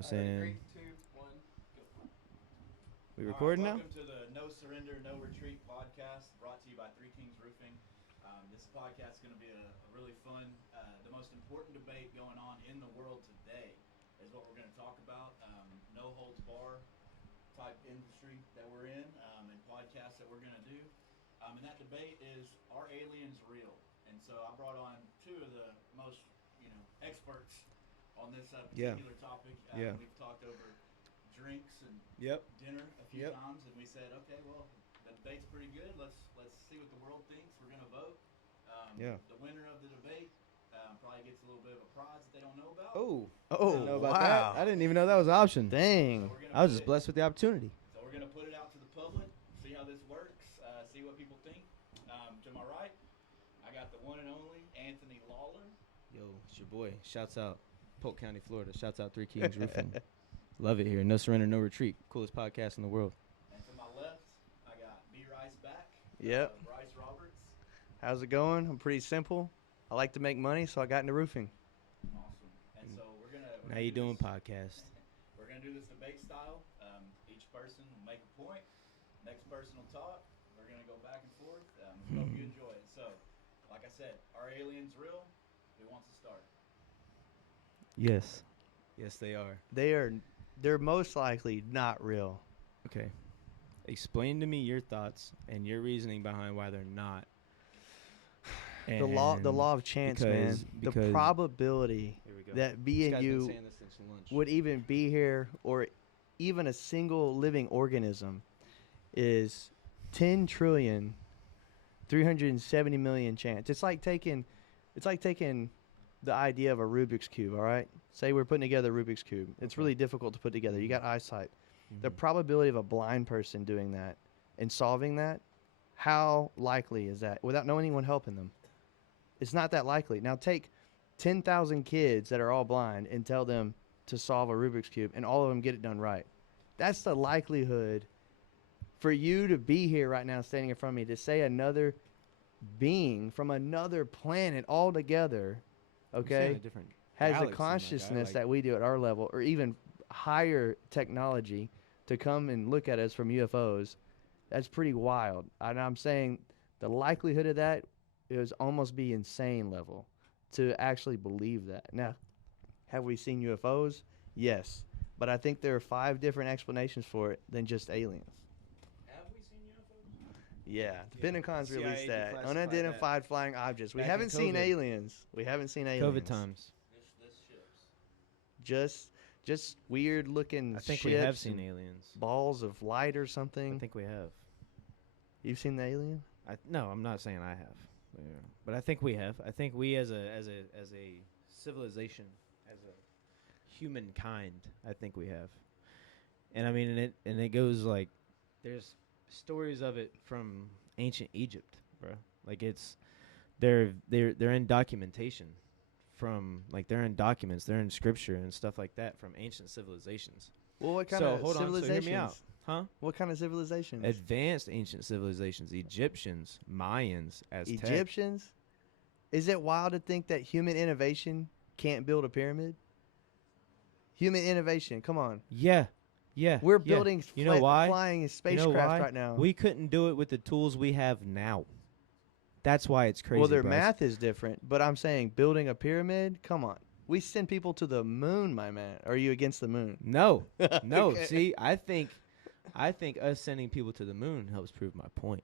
I'm saying? 3, 2, 1, go. We recording now? Welcome to the No Surrender, No Retreat podcast, brought to you by Three Kings Roofing. This podcast is going to be a really fun, the most important debate going on in the world today is what we're going to talk about. No holds bar type industry that we're in, and podcasts that we're going to do. And that debate is, are aliens real? And so I brought on two of the most, experts on this particular topic. We've talked over drinks and dinner a few times, and we said, okay, well, the debate's pretty good. Let's see what the world thinks. We're going to vote. The winner of the debate probably gets a little bit of a prize that they don't know about. I didn't know about wow. that. I didn't even know that was an option. Dang. So I was just blessed with the opportunity. So we're going to put it out to the public, see how this works, see what people think. To my right, I got the one and only Anthony Lawler. Yo, it's your boy. Shouts out Polk County, Florida. Shouts out Three Kings Roofing. Love it here. No surrender, no retreat. Coolest podcast in the world. And to my left, I got B. Rice back. Yep. Bryce Roberts. How's it going? I'm pretty simple. I like to make money, so I got into roofing. Awesome. And so we're gonna. How you doing, podcast? We're gonna do this debate style. Each person will make a point. Next person will talk. We're gonna go back and forth. Hope you enjoy it. So, like I said, are aliens real? Who wants to start? Yes. Yes, they are. They're most likely not real. Okay. Explain to me your thoughts and your reasoning behind why they're not. The law of chance, man. The probability that me and you would even be here, or even a single living organism, is 10 trillion 370 million chance. It's like taking the idea of a Rubik's Cube, all right? Say we're putting together a Rubik's Cube. It's really difficult to put together. You got eyesight. The probability of a blind person doing that and solving that, how likely is that without no anyone helping them? It's not that likely. Now take 10,000 kids that are all blind and tell them to solve a Rubik's Cube, and all of them get it done right. That's the likelihood for you to be here right now standing in front of me, to say another being from another planet altogether, okay, has the consciousness that we do at our level, or even higher technology, to come and look at us from UFOs. That's pretty wild. And I'm saying the likelihood of that is almost be insane level to actually believe that. Now, have we seen UFOs? Yes. But I think there are 5 different explanations for it than just aliens. Have we seen UFOs? Yeah, the Pentagon's released that. declassified Unidentified flying objects. We Back in haven't seen COVID. aliens. We haven't seen aliens. COVID times. This ships. Just weird looking I think ships we have seen and aliens. balls of light or I something. think we have. You've seen the alien? No, I'm not saying I have. Yeah. But I think we have. I think we as a civilization, as a humankind, I think we have. And I mean, and it goes like, there's stories of it from ancient Egypt, bro. Like they're in documentation from, like, they're in documents, they're in scripture and stuff like that from ancient civilizations. Well, what kind So of hold on, so civilizations? hear me out. Huh? What kind of civilizations? Advanced ancient civilizations, Egyptians, Mayans, Aztec. Egyptians? Is it wild to think that human innovation can't build a pyramid? Human innovation, come on. Yeah. We're building You know why? flying spacecraft You know why? right now. We couldn't do it with the tools we have now. That's why it's crazy. Well, their Bryce. math is different, but I'm saying building a pyramid, come on. We send people to the moon, my man. Are you against the moon? No. No. Okay. See, I think us sending people to the moon helps prove my point.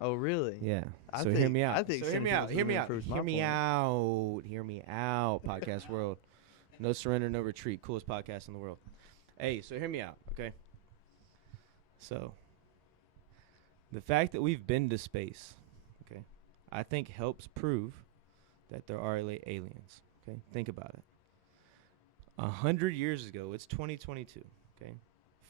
Oh, really? Yeah. I So hear think- me out. I think So hear sending me people out. to Hear the me moon out. proves my Hear me point. out. Hear me out. Podcast world. No surrender, no retreat. Coolest podcast in the world. Hey, so hear me out, okay? So, the fact that we've been to space, okay, I think helps prove that there are aliens, okay? Think about it. 100 years ago, it's 2022, okay?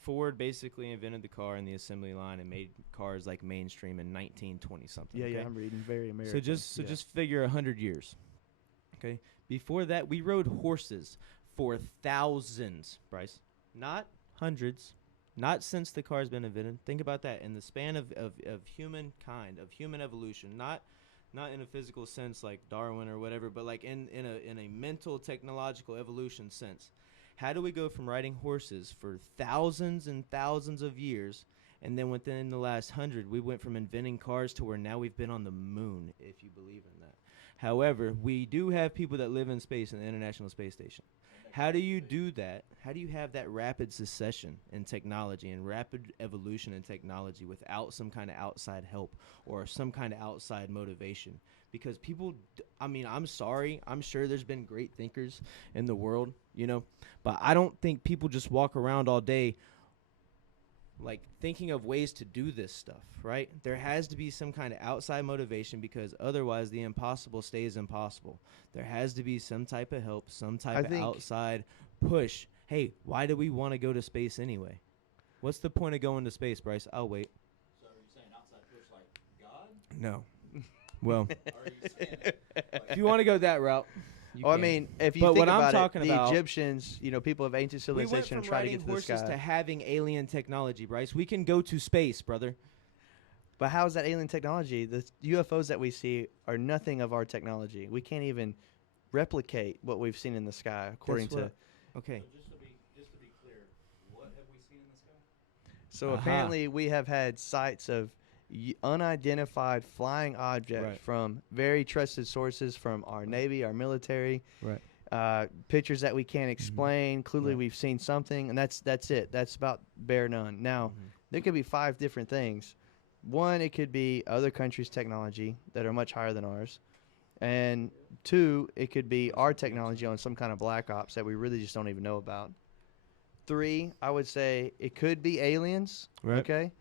Ford basically invented the car and the assembly line and made cars like mainstream in 1920 something. Yeah, okay? I'm reading very American. So just figure 100 years. Okay? Before that, we rode horses for thousands, Bryce. Not hundreds. Not since the car's been invented. Think about that. In the span of humankind, of human evolution, not in a physical sense like Darwin or whatever, but like in a mental technological evolution sense. How do we go from riding horses for thousands and thousands of years, and then within the last 100, we went from inventing cars to where now we've been on the moon, if you believe in that. However, we do have people that live in space in the International Space Station. How do you do that? How do you have that rapid succession in technology and rapid evolution in technology without some kind of outside help or some kind of outside motivation? Because people, I mean, I'm sorry. I'm sure there's been great thinkers in the world, you know, but I don't think people just walk around all day like thinking of ways to do this stuff, right? There has to be some kind of outside motivation because otherwise the impossible stays impossible. There has to be some type of help, some type of outside push. Hey, why do we want to go to space anyway? What's the point of going to space, Bryce? I'll wait. So are you saying outside push like God? No. Well, Or are you saying like if you want to go that route. I mean, if you think about it, the Egyptians, you know, people of ancient civilization try to get to the sky. We went from riding horses to having alien technology, Bryce. We can go to space, brother. But how is that alien technology? The UFOs that we see are nothing of our technology. We can't even replicate what we've seen in the sky, according to. Okay. So just to be clear, what have we seen in the sky? So apparently we have had sights of unidentified flying objects from very trusted sources from our Navy, our military. Right. Pictures that we can't explain. Clearly, we've seen something, and that's it. That's about bare none. Now, there could be 5 different things. One, it could be other countries' technology that are much higher than ours. And 2, it could be our technology on some kind of black ops that we really just don't even know about. 3, I would say it could be aliens. Right. Okay.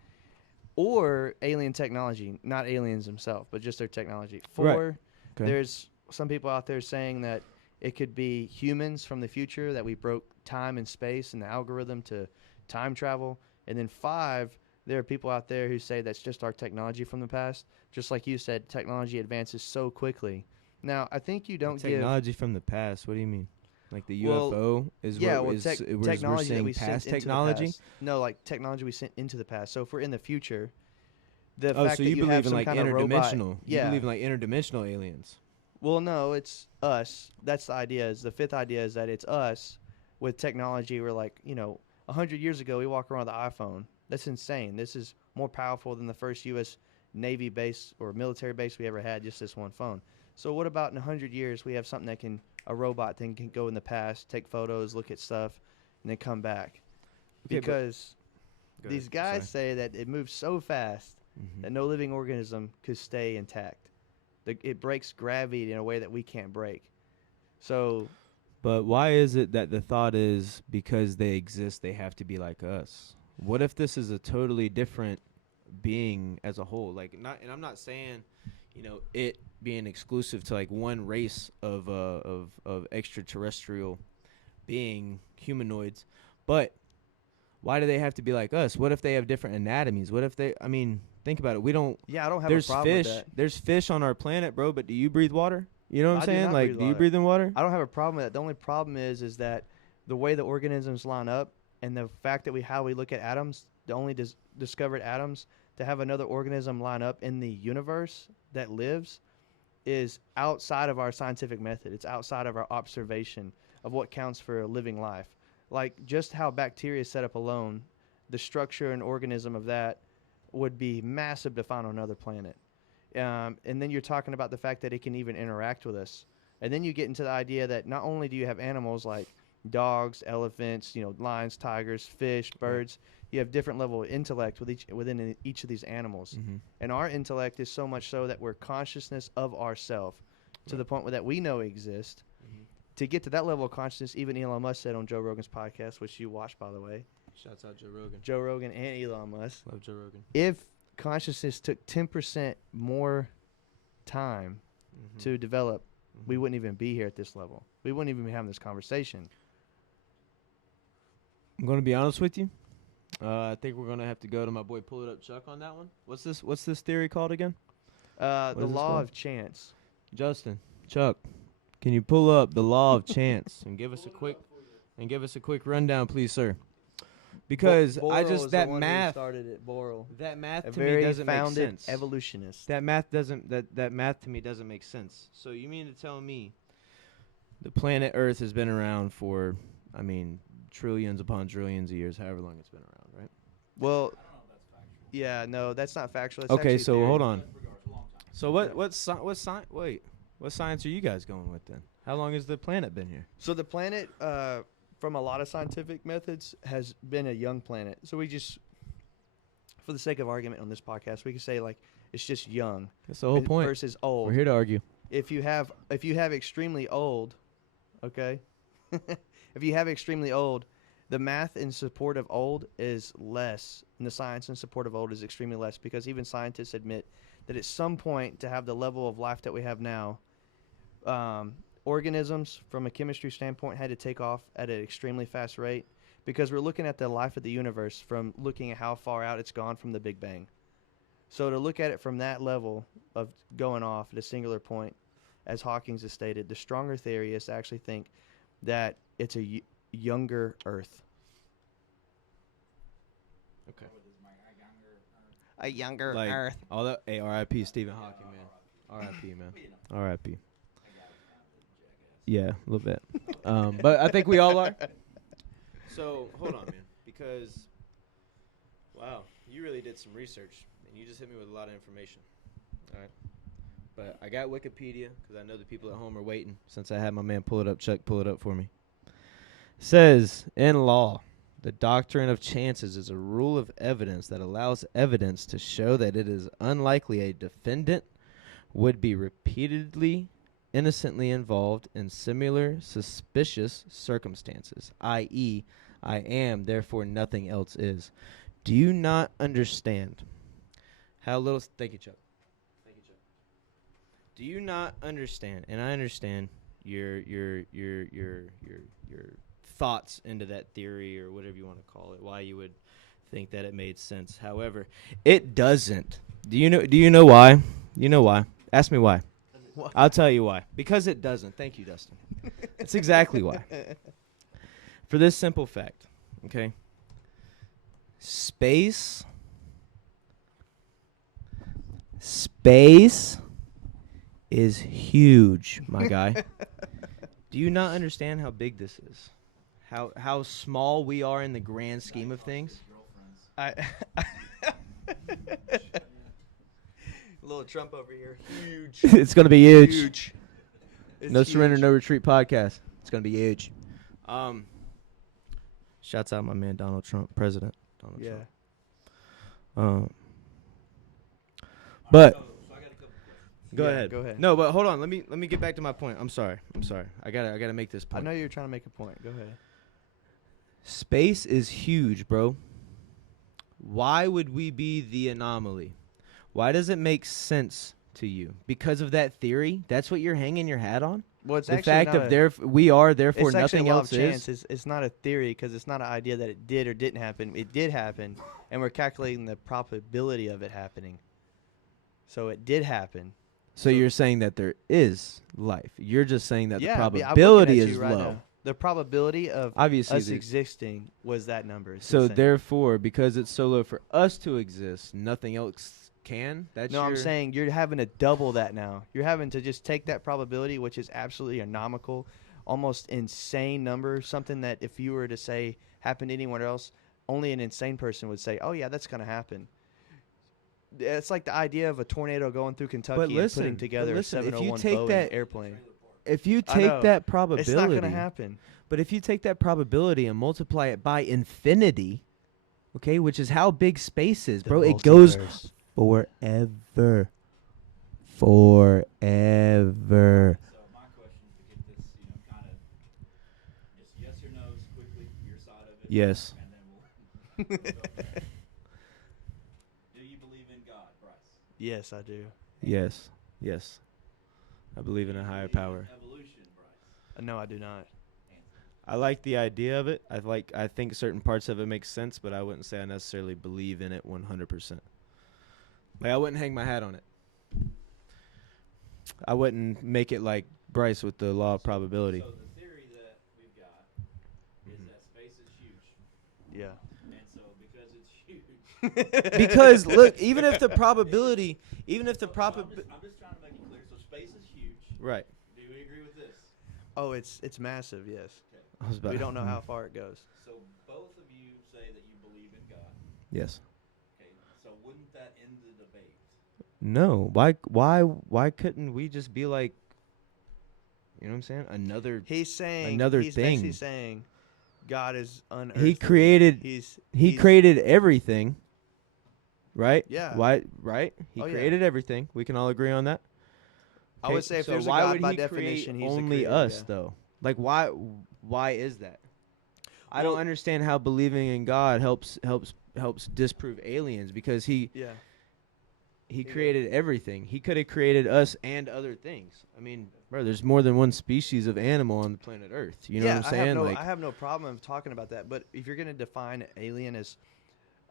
Or alien technology, not aliens themselves, but just their technology. 4, there's some people out there saying that it could be humans from the future, that we broke time and space and the algorithm to time travel. And then 5, there are people out there who say that's just our technology from the past. Just like you said, technology advances so quickly. Now, I think you don't technology from the past. What do you mean? Like the UFO technology that we past sent technology? Into the past. No, like technology we sent into the past. So if we're in the future, the fact so that you believe in like interdimensional? You believe in like interdimensional aliens? Well, no, it's us. That's the idea. The 5th idea is that it's us with technology. We're like, 100 years ago we walk around with the iPhone. That's insane. This is more powerful than the first U.S. Navy base or military base we ever had. Just this one phone. So what about in 100 years we have something that a robot thing can go in the past, take photos, look at stuff, and then come back. Okay, because these guys say that it moves so fast that no living organism could stay intact. It breaks gravity in a way that we can't break. So, but why is it that the thought is because they exist, they have to be like us? What if this is a totally different being as a whole? Like, and I'm not saying, it being exclusive to like one race of extraterrestrial being humanoids, but why do they have to be like us? What if they have different anatomies? What if think about it. We don't. Yeah, I don't have a problem with that. There's fish on our planet, bro. But do you breathe water? You know what I'm saying? Like, do you breathe in water? I don't have a problem with that. The only problem is that the way the organisms line up and the fact that how we look at atoms, the only discovered atoms to have another organism line up in the universe that lives is outside of our scientific method. It's outside of our observation of what counts for a living life. Like just how bacteria is set up alone, the structure and organism of that would be massive to find on another planet. And then you're talking about the fact that it can even interact with us. And then you get into the idea that not only do you have animals like dogs, elephants, lions, tigers, fish, birds, you have different level of intellect within each of these animals. And our intellect is so much so that we're consciousness of ourself to the point that we know exist. To get to that level of consciousness, even Elon Musk said on Joe Rogan's podcast, which you watched, by the way. Shouts out Joe Rogan. Joe Rogan and Elon Musk. Love Joe Rogan. If consciousness took 10% more time to develop, we wouldn't even be here at this level. We wouldn't even be having this conversation. I'm going to be honest with you. I think we're going to have to go to my boy Pull It Up Chuck on that one. What's this theory called again? The law of chance. Justin, Chuck, can you pull up the law of chance and give us a quick rundown, please, sir? Because that math started it. Borel. That math to me doesn't make sense. Evolutionist. That math to me doesn't make sense. So you mean to tell me the planet Earth has been around for trillions upon trillions of years, however long it's been around, right? Well, yeah, no, that's not factual. It's okay, so theory. Hold on. So what science are you guys going with then? How long has the planet been here? So the planet, from a lot of scientific methods, has been a young planet. So we just, for the sake of argument on this podcast, we can say like it's just young. That's the whole point. Versus old. We're here to argue. If you have extremely old, okay, if you have extremely old, the math in support of old is less, and the science in support of old is extremely less, because even scientists admit that at some point, to have the level of life that we have now, organisms from a chemistry standpoint had to take off at an extremely fast rate, because we're looking at the life of the universe from looking at how far out it's gone from the Big Bang. So to look at it from that level of going off at a singular point, as Hawking has stated, the stronger theory is to actually think that it's a younger Earth. Okay. A younger like, Earth. All that. Hey, R.I.P. Stephen Hawking, man. R.I.P. man. R.I.P. Yeah, a little bit. But I think we all are. So hold on, man, because wow, you really did some research, and you just hit me with a lot of information. All right. But I got Wikipedia because I know the people at home are waiting. Since I had my man pull it up, Chuck, pull it up for me. It says, in law, the doctrine of chances is a rule of evidence that allows evidence to show that it is unlikely a defendant would be repeatedly innocently involved in similar suspicious circumstances, i.e., I am, therefore nothing else is. Do you not understand how little... Thank you, Chuck. Do you not understand? And I understand your thoughts into that theory or whatever you want to call it. Why you would think that it made sense. However, it doesn't. Do you know why? You know why? Ask me why. What? I'll tell you why. Because it doesn't. Thank you, Dustin. That's exactly why. For this simple fact, okay? Space is huge, my guy. Do you not understand how big this is? How small we are in the grand scheme of things? Little Trump over here. Huge. It's going to be huge. Huge. No Surrender, No Retreat podcast. It's going to be huge. Shouts out my man Donald Trump, President Donald Trump. But go ahead. Go ahead. No, but hold on. Let me get back to my point. I'm sorry. I gotta make this point. I know you're trying to make a point. Go ahead. Space is huge, bro. Why would we be the anomaly? Why does it make sense to you? Because of that theory? That's what you're hanging your hat on? Well, it's the fact of we are, therefore nothing else is. It's not a theory because it's not an idea that it did or didn't happen. It did happen, and we're calculating the probability of it happening. So it did happen. So you're saying that there is life. You're just saying that the probability is right low. Now. The probability of obviously us existing was that number. So therefore, because it's so low for us to exist, nothing else can? I'm saying you're having to double that now. You're having to just take that probability, which is absolutely astronomical, almost insane number, something that if you were to say happened to anyone else, only an insane person would say, oh, yeah, that's going to happen. It's like the idea of a tornado going through Kentucky and putting together a 701 Boeing airplane. If you take that probability, it's not going to happen. But if you take that probability and multiply it by infinity, okay, which is how big space is, bro, it goes forever. Forever. So my question is to get this, kind of just yes or no's quickly, your side of it. Yes. And then we'll go. Do you believe in God, Bryce? Yes, I do. Yes. I believe in a higher power. Evolution, Bryce? No, I do not. I like the idea of it. I think certain parts of it make sense, but I wouldn't say I necessarily believe in it 100%. Like I wouldn't hang my hat on it. I wouldn't make it like Bryce with the law of probability. So the theory that we've got is that space is huge. Yeah. And so because it's huge. Because look, even if the probability, I'm just trying to make it clear. So space is huge. Right. Do we agree with this? Oh, it's massive. Yes. We don't know how far it goes. So both of you say that you believe in God. Yes. Okay. So wouldn't that end the debate? No. Why couldn't we just be like, you know what I'm saying? Another He's thing. Basically saying God is unearthly. He created everything. Right? Yeah. Why? Right? He created everything. We can all agree on that. I would say if there's a God, by definition, he's only the creator, us though. Like why is that? I don't understand how believing in God helps disprove aliens, because he created everything. He could have created us and other things. I mean, bro, there's more than one species of animal on the planet Earth. You know what I'm saying? I have no problem talking about that. But if you're going to define alien as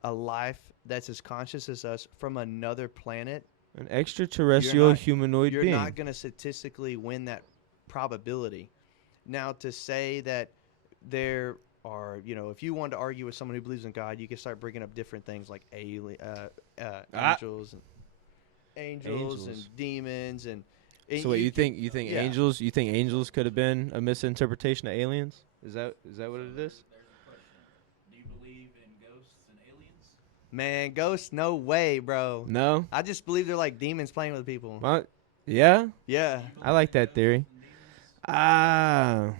a life that's as conscious as us from another planet, an extraterrestrial humanoid being, you're not going to statistically win that probability. Now, to say that there are, if you wanted to argue with someone who believes in God, you can start bringing up different things like angels and demons and. So what you think angels? You think angels could have been a misinterpretation of aliens? Is that what it is? Man, ghosts, no way, bro. No? I just believe they're like demons playing with people. What? Yeah? Yeah. I like that theory. I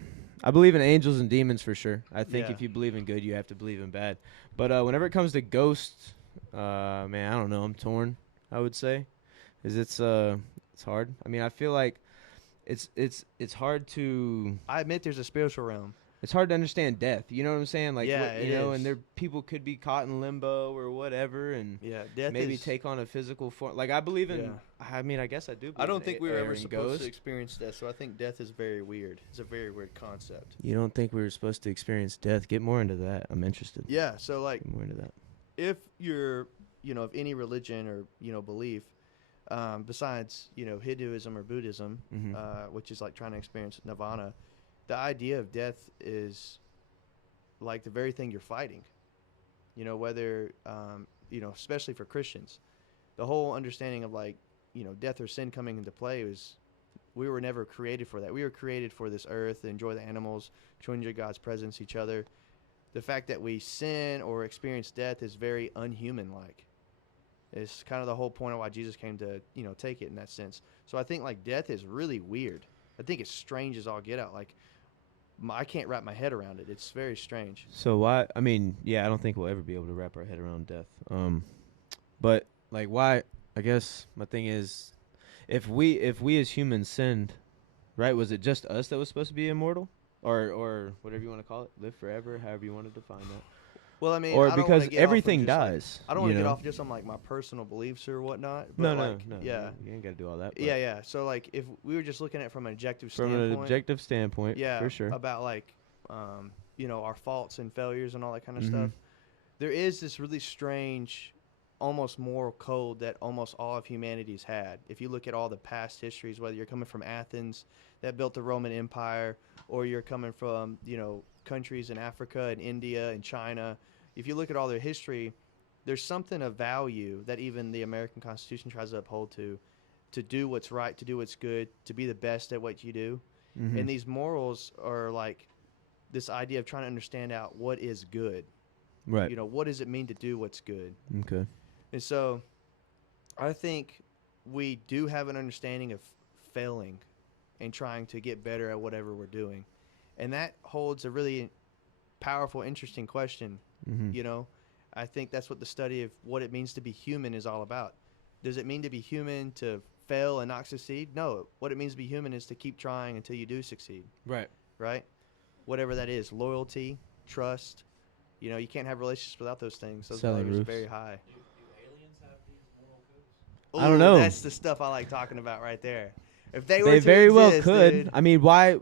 believe in angels and demons for sure. I think if you believe in good, you have to believe in bad. But whenever it comes to ghosts, man, I don't know. I'm torn, I would say. It's hard. I mean, I feel like it's hard to... I admit there's a spiritual realm. It's hard to understand death. You know what I'm saying? Like, and there people could be caught in limbo or whatever, and death maybe take on a physical form. Like, I believe in. I mean, I guess I do. I don't think we were ever supposed to experience death, so I think death is very weird. It's a very weird concept. You don't think we were supposed to experience death? Get more into that. I'm interested. Yeah. So like, get more into that. If you're, of any religion or belief, besides Hinduism or Buddhism, which is like trying to experience nirvana. The idea of death is like the very thing you're fighting, whether, especially for Christians, the whole understanding of like, death or sin coming into play is we were never created for that. We were created for this earth, to enjoy the animals, to enjoy God's presence, each other. The fact that we sin or experience death is very unhuman-like. It's kind of the whole point of why Jesus came to, take it in that sense. So I think like death is really weird. I think it's strange as all get out. Like, I can't wrap my head around it. It's very strange. So why? I mean, I don't think we'll ever be able to wrap our head around death. But like, why? I guess my thing is, if we as humans sinned, right? Was it just us that was supposed to be immortal, or whatever you want to call it, live forever, however you want to define that? Well, I mean, or because everything dies. I don't want to get off just on like my personal beliefs or whatnot. But no. Yeah, you ain't got to do all that. Yeah. So like, if we were just looking at it from an objective standpoint, for sure, about like, our faults and failures and all that kind of stuff. There is this really strange, almost moral code that almost all of humanity's had. If you look at all the past histories, whether you're coming from Athens that built the Roman Empire, or you're coming from countries in Africa and India and China, if you look at all their history, there's something of value that even the American Constitution tries to uphold to do what's right, to do what's good, to be the best at what you do. And these morals are like this idea of trying to understand out what is good. Right. What does it mean to do what's good? Okay. And so I think we do have an understanding of failing and trying to get better at whatever we're doing. And that holds a really powerful, interesting question. I think that's what the study of what it means to be human is all about. Does it mean to be human to fail and not succeed? No. What it means to be human is to keep trying until you do succeed. Right. Right? Whatever that is. Loyalty, trust. You can't have relationships without those things. Those values are very high. Do aliens have these moral codes? I don't know. That's the stuff I like talking about right there. If they were they to very exist, well could. Dude. I mean, why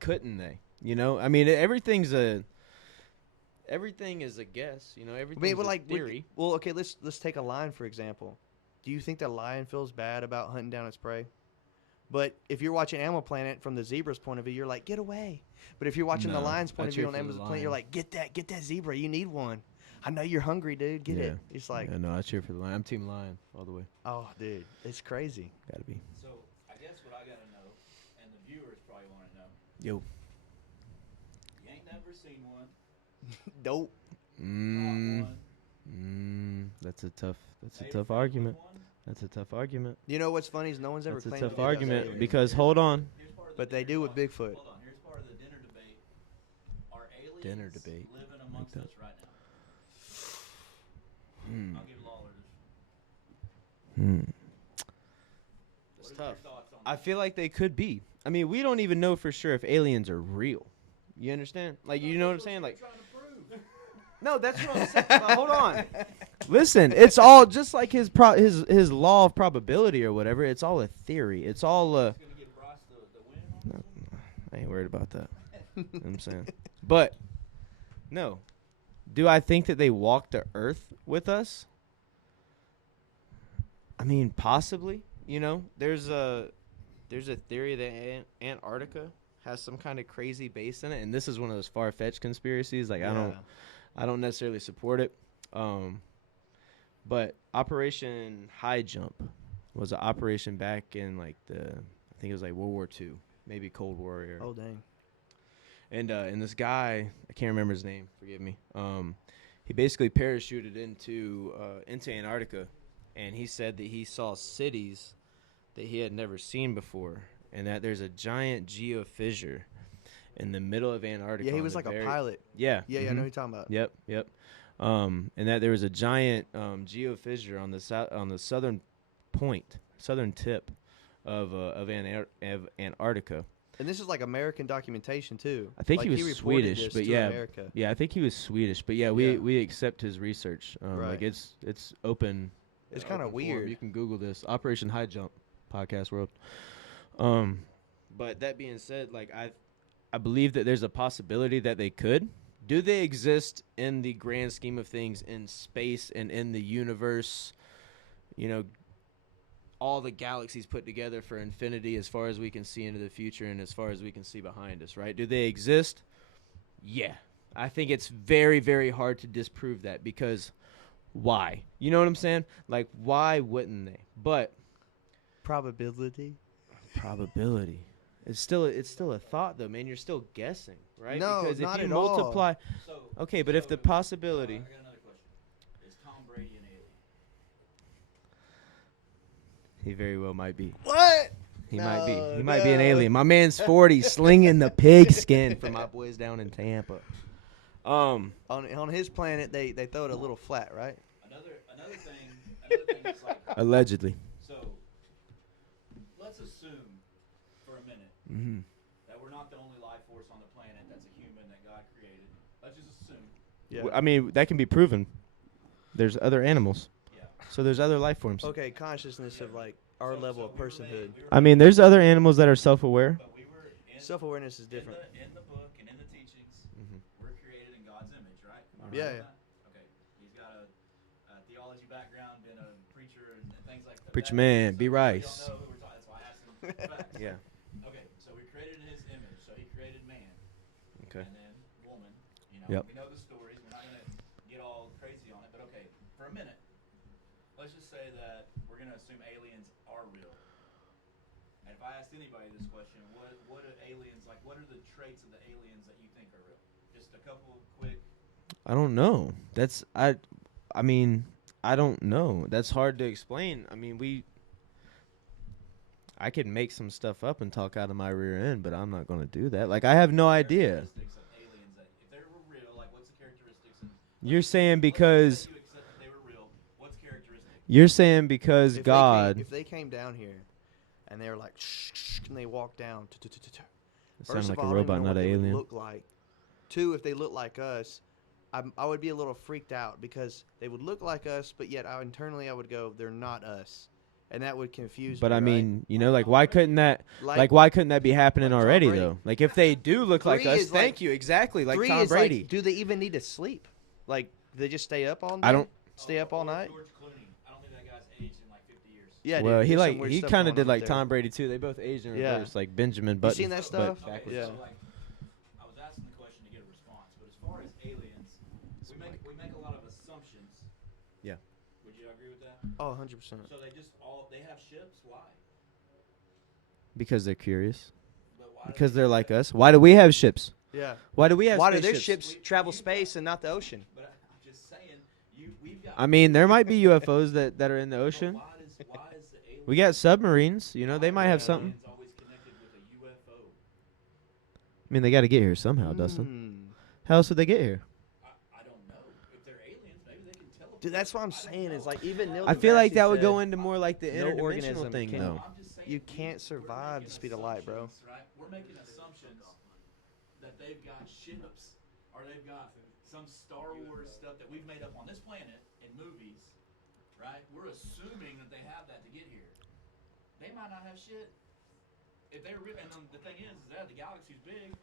couldn't they? I mean, everything is a guess. Everything's a theory. Okay, let's take a lion for example. Do you think that lion feels bad about hunting down its prey? But if you're watching Animal Planet from the zebra's point of view, you're like, get away. But if you're watching the lion's point of view on Animal Planet, you're like, get that zebra. You need one. I know you're hungry, dude. Get it. It's like, no, I cheer for the lion. I'm Team Lion all the way. Oh, dude, it's crazy. Gotta be. So I guess what I gotta know, and the viewers probably want to know. Yo. Nope. That's a tough argument. That's a tough argument. You know what's funny is no one's ever claimed. That's a tough argument because hold on. But they do with Bigfoot. Hold on. Here's part of the dinner debate. Are aliens Dinner debate. living amongst us right now? I'll give Lawler this. It's tough. I feel like they could be. I mean, we don't even know for sure if aliens are real. You understand? Like, you know what I'm saying? Like, no, that's what I'm saying. Hold on. Listen, it's all just like his law of probability or whatever. It's all a theory. It's all I ain't worried about that. You know what I'm saying? But no. Do I think that they walk the earth with us? I mean, possibly. You know, there's a theory that Antarctica has some kind of crazy base in it, and this is one of those far-fetched conspiracies. Like, I don't necessarily support it. But Operation High Jump was an operation back in I think it was like World War II, maybe Cold War era. Oh dang! And this guy, I can't remember his name. Forgive me. He basically parachuted into Antarctica, and he said that he saw cities that he had never seen before, and that there's a giant geofissure in the middle of Antarctica. Yeah, he was like a pilot. Yeah. Yeah, I know who you're talking about. Yep. And that there was a giant geofissure on the southern tip of Antarctica. And this is like American documentation too. I think he was Swedish, but yeah, America. Yeah, I think he was Swedish, but yeah, we accept his research. Right. Like it's open. It's kind of weird. Form. You can Google this Operation High Jump, Podcast World. But that being said, like I believe that there's a possibility that they could. Do they exist in the grand scheme of things in space and in the universe? You know, all the galaxies put together for infinity as far as we can see into the future and as far as we can see behind us, right? Do they exist? Yeah. I think it's very, very hard to disprove that because why? You know what I'm saying? Like, why wouldn't they? But probability. It's still a thought, though, man. You're still guessing, right? No, because not if you at multiply, all. Okay, but if the possibility. I got another question. Is Tom Brady an alien? He very well might be. What? He might be. He might be an alien. My man's 40, slinging the pigskin for my boys down in Tampa. On his planet, they throw it a little flat, right? Another thing is like allegedly. So let's assume for a minute that we're not the only life force on the planet that's a human that God created. Let's just assume. Yeah. I mean, that can be proven. There's other animals. Yeah. So there's other life forms. Okay, consciousness of like our level of personhood. I mean, there's other animals that are self-aware. But we were self-awareness is different. In the book and in the teachings, we're created in God's image, right? Yeah. Okay. He's got a theology background, been a preacher and things like that. Preacher man, B. Rice. That's why I asked him. Yeah. Okay, so we created in his image. So he created man. Okay. And then woman. You know, Yep. we know the stories. We're not going to get all crazy on it. But okay, for a minute, let's just say that we're going to assume aliens are real. And if I asked anybody this question, what are aliens like? What are the traits of the aliens that you think are real? Just a couple of quick. I don't know. I mean, I don't know. That's hard to explain. I mean, I could make some stuff up and talk out of my rear end, but I'm not going to do that. Like, I have no idea. Characteristics of aliens that, if they were real, like what's the characteristics? You're saying because. You accept that they were real. What's characteristics? You're saying because God. If they came down here, and they were like, shh, and they walked down. It sounds like a robot, not an alien. Look like. Two, if they look like us, I would be a little freaked out because they would look like us, but yet internally I would go, they're not us, and that would confuse me. But I mean, right? you know, like why couldn't that why couldn't that be happening already though? Like if they do look like us, thank you, exactly, like Tom Brady. Do they even need to sleep? Like they just stay up all night? I don't stay up all night. George Clooney. I don't think that guy's aged in like 50 years. Yeah, well, dude, he kind of did like Tom Brady too. They both aged in reverse, like Benjamin Button. You seen that stuff? Okay, yeah. So like, I was asking the question to get a response, but as far as aliens, we make a lot of assumptions. Yeah. Would you agree with that? Oh, 100%. So they have ships. Why? Because they're curious. But why Because they're like us. Why do we have ships? Yeah. Why do we have Why spaceships? do their ships travel space and not the ocean? But I'm just saying, we've got. I mean, there might be UFOs that are in the ocean. Why is the alien? We got submarines. You know, they might have something. Always connected with a UFO. I mean, they got to get here somehow, Dustin. How else would they get here? I don't know. If they're aliens, maybe they can teleport. Dude, that's what I'm saying. Is like even Neil I feel like deGrasse that would said go into more like the no interdimensional organism thing, can- though. You can't survive the speed of light, bro. Right? We're making assumptions that they've got ships or they've got some Star Wars stuff that we've made up on this planet in movies, right? We're assuming that they have that to get here. They might not have shit. If they're real, and the thing is that the galaxy's big,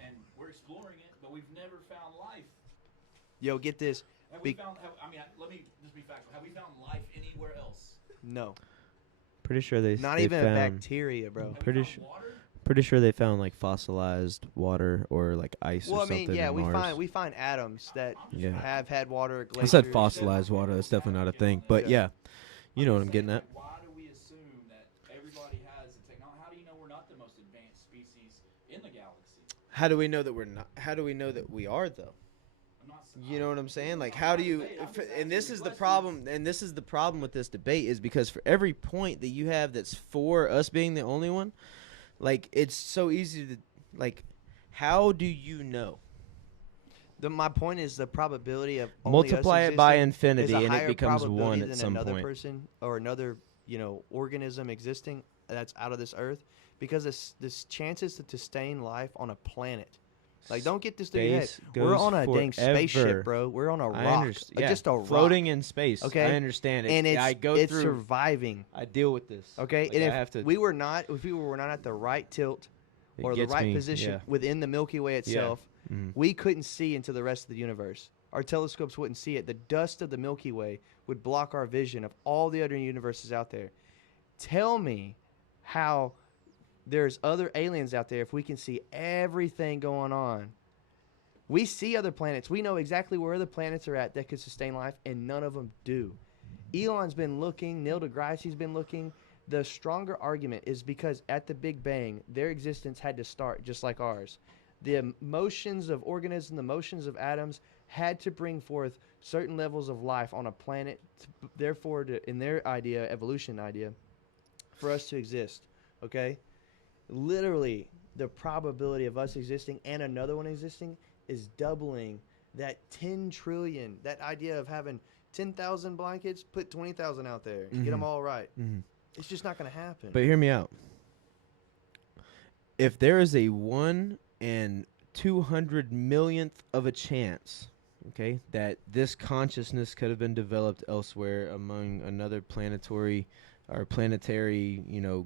and we're exploring it, but we've never found life. Yo, get this. Have we found? Let me just be factual. Have we found life anywhere else? No. Pretty sure they Not they even found, a bacteria, bro. Pretty sure they found like fossilized water or like ice or something. Yeah, in Mars. we find atoms that have had water. I said fossilized water. That's definitely not a thing. But yeah, you know what I'm getting at. Why do we assume that everybody has the technology? How do you know we're not the most advanced species in the galaxy? How do we know that we're not? How do we know that we are though? You know what I'm saying? Like, how do you? And this is the problem. And this is the problem with this debate is because for every point that you have that's for us being the only one, like it's so easy to like. How do you know? My point is the probability of multiply it by infinity and it becomes one at some another point. Person or another organism existing that's out of this earth, because this chances to sustain life on a planet. Like, don't get this through your head. We're on a dang spaceship, bro. We're on a rock. Just a rock. Floating in space. Okay. I understand it. And it's through, surviving. I deal with this. Okay. Like, and if we were not at the right tilt or the right position within the Milky Way itself, we couldn't see into the rest of the universe. Our telescopes wouldn't see it. The dust of the Milky Way would block our vision of all the other universes out there. Tell me how there's other aliens out there if we can see everything going on. We see other planets. We know exactly where other planets are at that could sustain life, and none of them do. Elon's been looking. Neil deGrasse's been looking. The stronger argument is because at the Big Bang, their existence had to start just like ours. The motions of organisms, the motions of atoms had to bring forth certain levels of life on a planet, therefore, in their idea, evolution idea, for us to exist, okay? Literally, the probability of us existing and another one existing is doubling that 10 trillion. That idea of having 10,000 blankets, put 20,000 out there, get them all right. It's just not going to happen. But hear me out. If there is a 1 in 200 millionth of a chance, okay, that this consciousness could have been developed elsewhere among another planetary,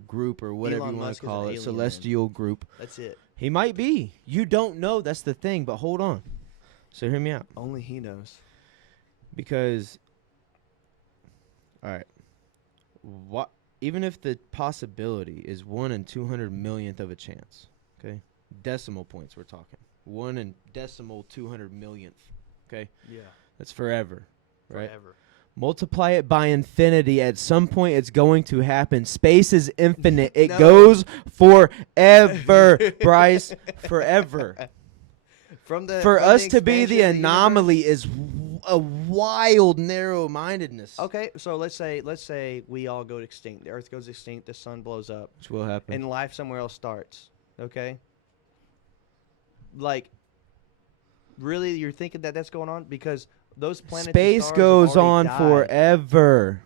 group or whatever Elon you want Musk to call it, alien, celestial man. group. That's it. He might be. You don't know. That's the thing. But hold on. So hear me out. Only he knows. Because, all right, even if the possibility is 1 in 200 millionth of a chance, okay, decimal points we're talking, 1 in decimal 200 millionth, okay, yeah, that's forever, right? Forever. Multiply it by infinity. At some point, it's going to happen. Space is infinite. It goes forever, Bryce. Forever. For us to be the anomaly is a wild narrow-mindedness. Okay, so let's say we all go extinct. The Earth goes extinct. The sun blows up. Which will happen. And life somewhere else starts. Okay. Like, really, you're thinking that that's going on because those planets. Space goes on forever.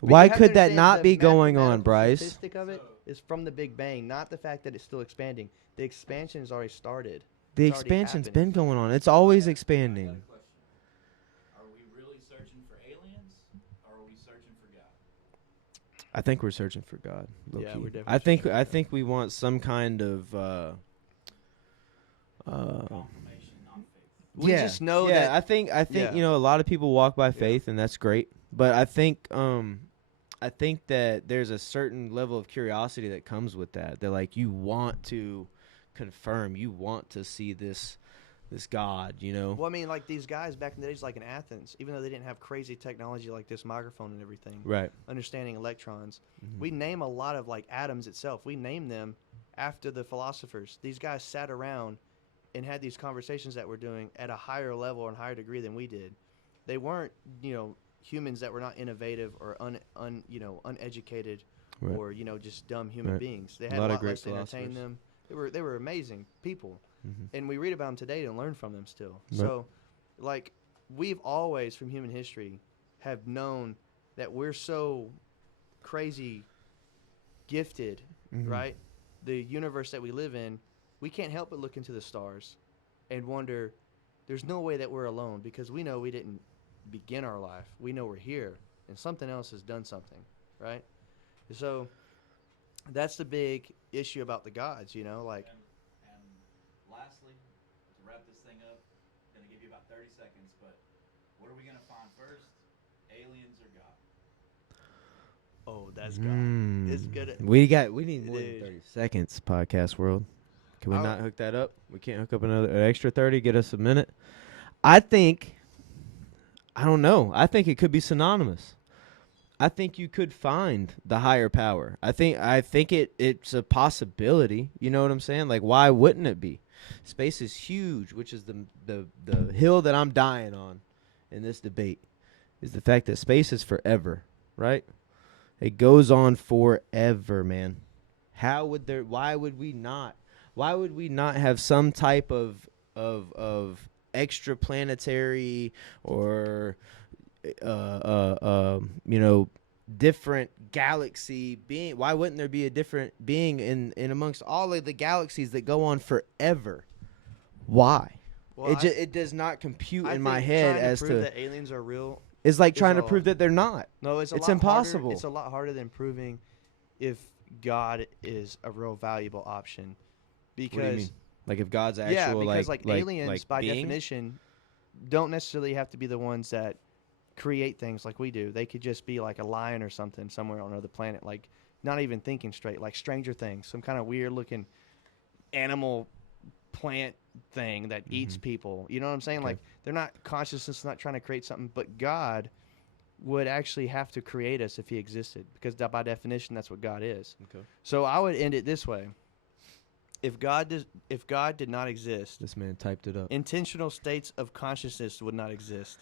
Why could that not be going on, Bryce? The statistic of it is from the Big Bang, not the fact that it's still expanding. The expansion has already started. The expansion's been going on. It's always expanding. Are we really searching for aliens, or are we searching for God? I think we're searching for God. Yeah, we're definitely. I think we want some kind of. Confirmation, not faith. We just know that. I think a lot of people walk by faith, and that's great. But I think that there's a certain level of curiosity that comes with that. That like you want to confirm, you want to see this God, you know. Well, I mean, like these guys back in the days, like in Athens, even though they didn't have crazy technology like this microphone and everything, right? Understanding electrons, we name a lot of like atoms itself. We name them after the philosophers. These guys sat around and had these conversations that we're doing at a higher level and higher degree than we did. They weren't, humans that were not innovative or uneducated, right, or just dumb human beings. They had a lot less to entertain them. They were amazing people, and we read about them today and learn from them still. Right. So, like, we've always from human history have known that we're so crazy gifted, right? The universe that we live in, we can't help but look into the stars and wonder, there's no way that we're alone, because we know we didn't begin our life. We know we're here, and something else has done something, right? So that's the big issue about the gods, like. And lastly, to wrap this thing up, I'm going to give you about 30 seconds, but what are we going to find first? Aliens or God? Oh, that's God. It's good. We need more than 30 seconds, podcast world. Can we not hook that up? We can't hook up an extra 30, get us a minute? I don't know. I think it could be synonymous. I think you could find the higher power. I think it's a possibility. You know what I'm saying? Like, why wouldn't it be? Space is huge, which is the hill that I'm dying on in this debate, is the fact that space is forever, right? It goes on forever, man. Why would we not have some type of extraplanetary or different galaxy being? Why wouldn't there be a different being in amongst all of the galaxies that go on forever? Why? Well, it does not compute in my head as to that aliens are real. It's like trying to prove that they're not. No, it's impossible. Harder. It's a lot harder than proving if God is a real valuable option. Because, what do you mean? Like, if God's actual, because aliens by being? definition don't necessarily have to be the ones that create things like we do. They could just be like a lion or something somewhere on another planet, like not even thinking straight, like Stranger Things, some kind of weird looking animal plant thing that eats people. You know what I'm saying? Okay. Like, they're not consciousness, not trying to create something, but God would actually have to create us if he existed, because by definition that's what God is. Okay. So I would end it this way. If God did not exist, this man typed it up. Intentional states of consciousness would not exist.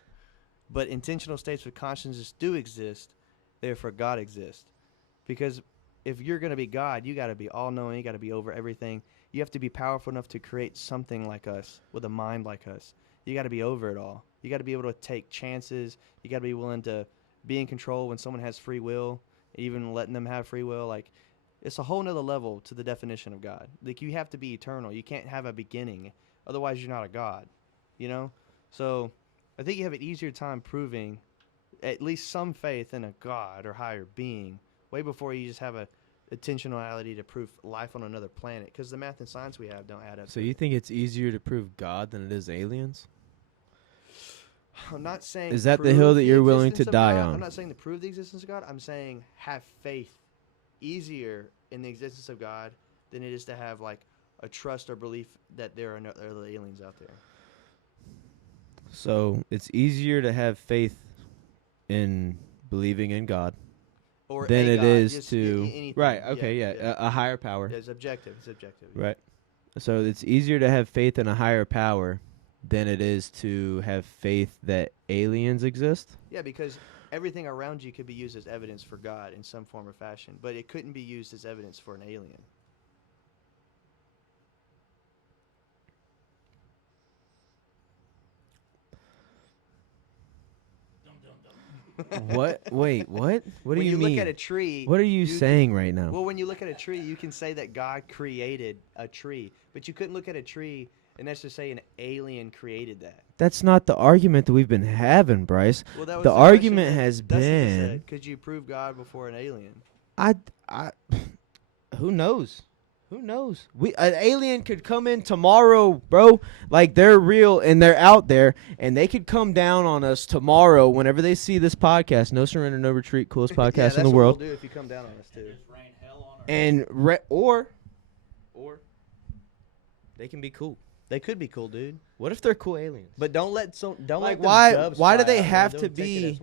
But intentional states of consciousness do exist, therefore God exists. Because if you're going to be God, you got to be all-knowing, you got to be over everything. You have to be powerful enough to create something like us, with a mind like us. You got to be over it all. You got to be able to take chances. You got to be willing to be in control when someone has free will, even letting them have free will. Like, it's a whole nother level to the definition of God. Like, you have to be eternal. You can't have a beginning. Otherwise, you're not a God, So I think you have an easier time proving at least some faith in a God or higher being way before you just have a intentionality to prove life on another planet, because the math and science we have don't add up. So you think it's easier to prove God than it is aliens? I'm not saying... Is that the hill that you're willing to die on? I'm not saying to prove the existence of God. I'm saying have faith easier in the existence of God than it is to have, like, a trust or belief that there are other aliens out there. So it's easier to have faith in believing in God than it is to... Anything. Right, okay, yeah. A higher power. It's objective. Right. So it's easier to have faith in a higher power than it is to have faith that aliens exist? Yeah, because everything around you could be used as evidence for God in some form or fashion, but it couldn't be used as evidence for an alien. What? Wait, what? What do you mean? When you look at a tree... What are you saying right now? Well, when you look at a tree, you can say that God created a tree, but you couldn't look at a tree and that's to say an alien created that. That's not the argument that we've been having, Bryce. Well, that was the argument has been... Could you prove God before an alien? Who knows? Who knows? An alien could come in tomorrow, bro. Like, they're real and they're out there, and they could come down on us tomorrow whenever they see this podcast. No Surrender, No Retreat, coolest podcast in the world. That's what we'll do if you come down on us too. And just rain hell on our and or they can be cool. They could be cool, dude. What if they're cool aliens? But don't let why do they have to be?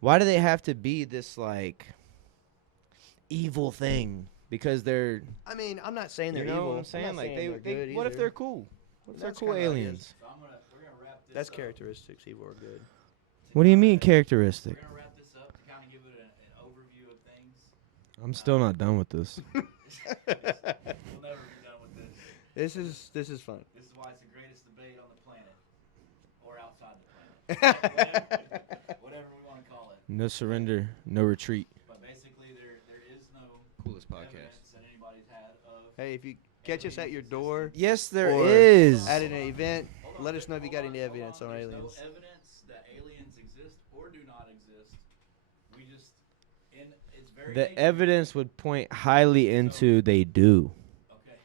Why do they have to be this like evil thing? because they're. I mean, I'm not saying they're you know evil. What I'm saying like they what if they're cool? What if they're cool aliens? So we're gonna wrap this That's up. characteristics. Evil or good. What do you mean characteristic? We're gonna wrap this up to kind of give it an overview of things. I'm still not done with this. We'll never be done with this. This is fun. This is why it's the greatest debate on the planet, or outside the planet, whatever we want to call it. No surrender, no retreat. But basically, there is no Coolest podcast evidence that anybody's had of. Hey, if you catch us at your door, yes, there or is. at an event, let us know if you got any evidence on aliens. There's no evidence that aliens exist or do not exist. We just, it's very. The evidence would point highly into they do. Okay.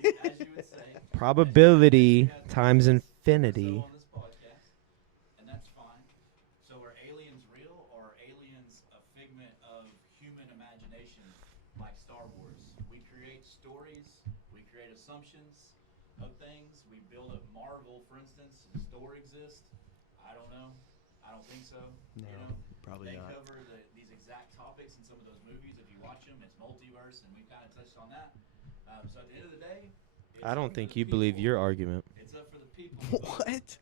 So as you would say. Probability times infinity. On this podcast, and that's fine. So are aliens real, or are aliens a figment of human imagination, like Star Wars? We create stories, we create assumptions of things. We build up Marvel, for instance. Does Thor exist? I don't know. I don't think so. No, you know? probably they not. cover these exact topics in some of those movies. If you watch them, it's multiverse, and we kind of touched on that. So at the end of the day, I don't think you believe your argument. It's up for the people. What?